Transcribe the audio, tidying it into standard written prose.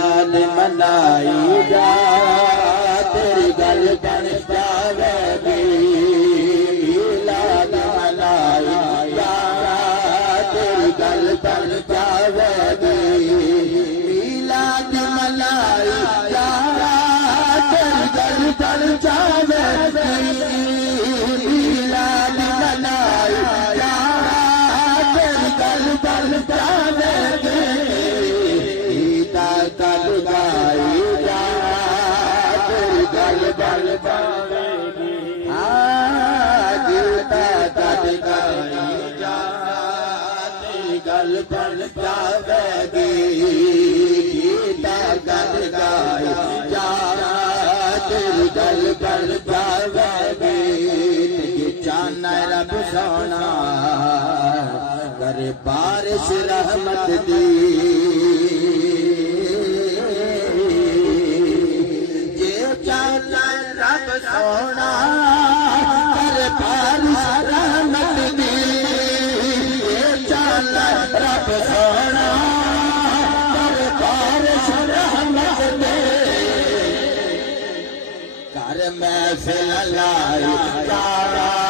میلاد منائی جا تیری گل بن جاوے گی میلاد منائی جا تیری گل بن جاوے گی میلاد منائی جا تیری گل بن جاوے گی میلاد منائی جا تیری گل بن جاوے گی گل گائی جا تیری گل بن جاوے گی گیتا گل گائی جا تیری گل بن جاوے گی گیتا گل گائی جا تیری گل بن جاوے گی چاہنا رب سونا کرے بارش رحمت دی سونا کر بارش رحمت دی چل رب سونا کر بارش رحمت دے کر محفل لائی جا